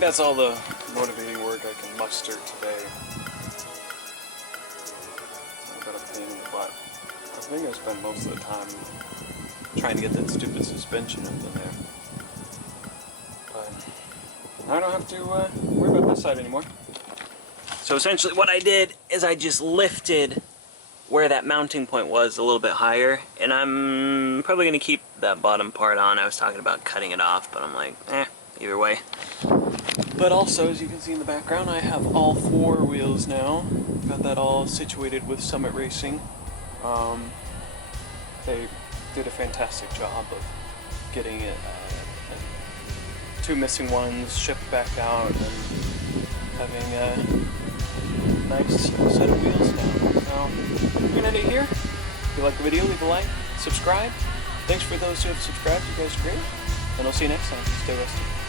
That's all the motivating work I can muster today. I've got a pain in the butt. I think I spent most of the time trying to get that stupid suspension up in there. But I don't have to worry about this side anymore. So essentially what I did is I just lifted where that mounting point was a little bit higher, and I'm probably going to keep that bottom part on. I was talking about cutting it off, but I'm like, either way. But also, as you can see in the background, I have all four wheels now. Got that all situated with Summit Racing. They did a fantastic job of getting it, two missing ones shipped back out and having a nice set of wheels now. So, we're gonna end it here. If you like the video, leave a like, subscribe. Thanks for those who have subscribed, you guys are great. And I'll see you next time. Stay rusty.